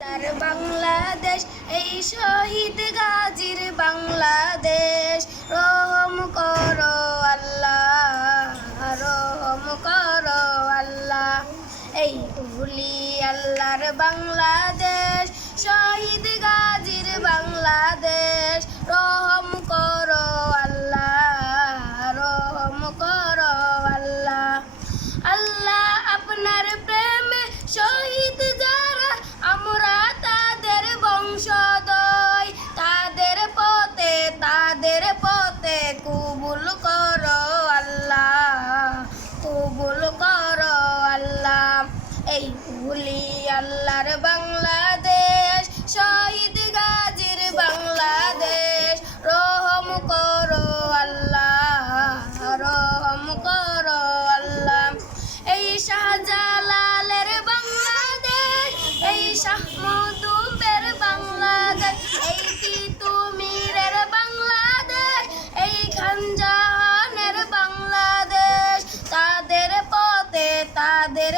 তার বাংলাদেশ এই শহীদ গাজীর বাংলাদেশ। রহম করো আল্লাহ, রহম করো আল্লাহ। এই উলি আল্লাহর বাংলাদেশ, শহীদ গাজীর বাংলাদেশ। রহম করো আল্লাহ, রহম করো আল্লাহ। আল্লাহ আপনার প্রেমে শহীদ যারা, আমরা তাদের বংশধর। তাদের পথে কবুল করো আল্লাহ, কবুল করো আল্লাহ। এই উলি আল্লাহর বাংলাদেশ, শহীদ গাজীর বাংলাদেশ। রহম করো আল্লাহ, রহম করো আল্লাহ। এই শাহজালালের বাংলাদেশ, এই শাহ মখদুমের বাংলাদেশ, এই তিতুমীরের বাংলাদেশ, এই খান জাহানের বাংলাদেশ। তাদের